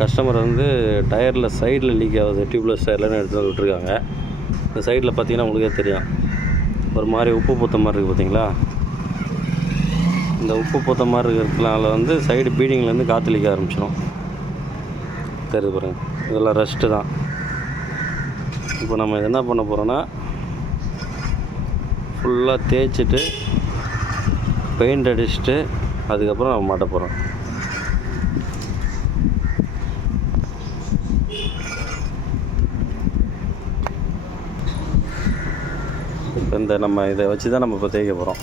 Customer வந்து டயரில் சைடில் league ஆகுது, டியூப்லெஸ் டயர்லன்னு எடுத்து விட்டுருக்காங்க. இந்த சைடில் பார்த்தீங்கன்னா உங்களுக்கே தெரியும், ஒரு மாதிரி உப்பு பூத்த மாதிரி இருக்குது பார்த்தீங்களா. இந்த உப்பு பூத்த மாதிரி இருக்கிறதுனால வந்து சைடு பீடிங்லேருந்து காற்று லீக்க ஆரம்பிச்சிடும். தெரியுது பாருங்கள், இதெல்லாம் ரெஸ்ட்டு தான். இப்போ நம்ம இது என்ன பண்ண போகிறோன்னா, ஃபுல்லாக தேய்ச்சிட்டு பெயிண்ட் அடிச்சுட்டு அதுக்கப்புறம் நம்ம மாட்ட போகிறோம். இந்த நம்ம இதை வச்சு தான் நம்ம இப்போ தேய்க்க போகிறோம்.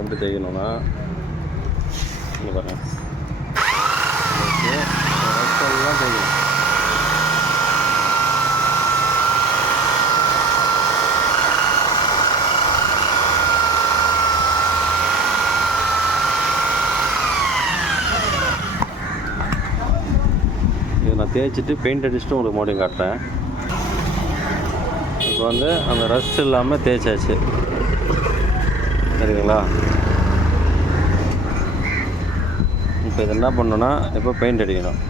எப்படி தேய்க்கணும்னா, இங்கே பாருங்கள், எல்லாம் தேய்க்கணும். இதை நான் தேய்ச்சிட்டு பெயிண்ட் அடிச்சுட்டு உங்களுக்கு மறுபடியும் காட்டுறேன். இப்போ வந்து அந்த ரஸ்ட் இல்லாமல் தேய்ச்சாச்சு, சரிங்களா. இப்போ இது என்ன பண்ணணுன்னா, இப்போ பெயிண்ட் அடிக்கணும்.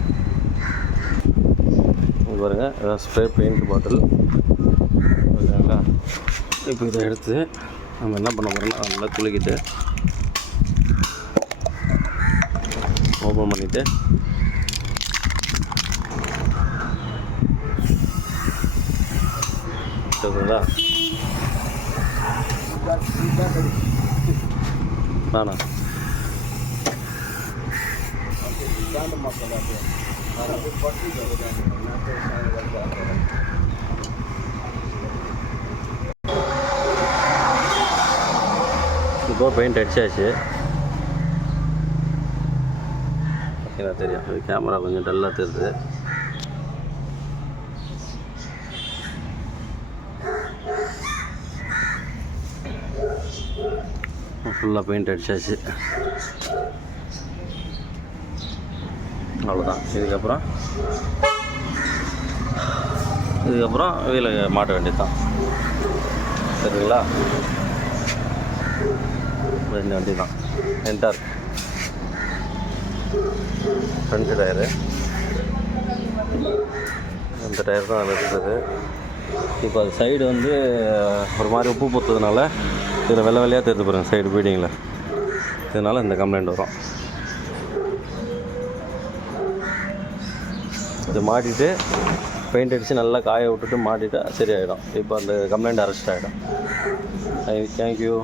இது பாருங்கள், இதான் ஸ்ப்ரே பெயிண்ட் பாட்டில், ஓகேங்களா. இப்போ இதை எடுத்து நம்ம என்ன பண்ண போகிறோம்னா, நல்லா குளிக்கிட்டு ஓப்பன் பண்ணிவிட்டு சரிங்களா. வேணா இப்போ பெயிண்ட் அடிச்சாச்சு. ஓகேண்ணா, தெரியும், அது கேமரா கொஞ்சம் டல்லாக தெரியுது. ஃபுல்லாக பெயிண்ட் அடிச்சாச்சு, அவ்வளோதான். இதுக்கப்புறம் வீலை மாட்ட வேண்டியது தான், சரிங்களா. இந்த வண்டி தான் என்டார் ஃப்ரண்ட்டு டயரு, இந்த டயர் தான் அதில் இருக்குது. இப்போ அது சைடு வந்து ஒரு மாதிரி உப்பு பூத்ததுனால இதில் வெள்ளை வெள்ளையாக தெரிஞ்சு பாருங்கள் சைடு பீடிங்கில், இதனால் இந்த கம்ப்ளைண்ட் வரும். இது மாட்டிட்டு பெயிண்ட் அடித்து நல்லா காய விட்டுட்டு மாட்டிட்டா சரியாயிடும். இப்போ அந்த கம்ப்ளைண்ட் அரெஸ்ட் ஆகிடும். தேங்க்யூ.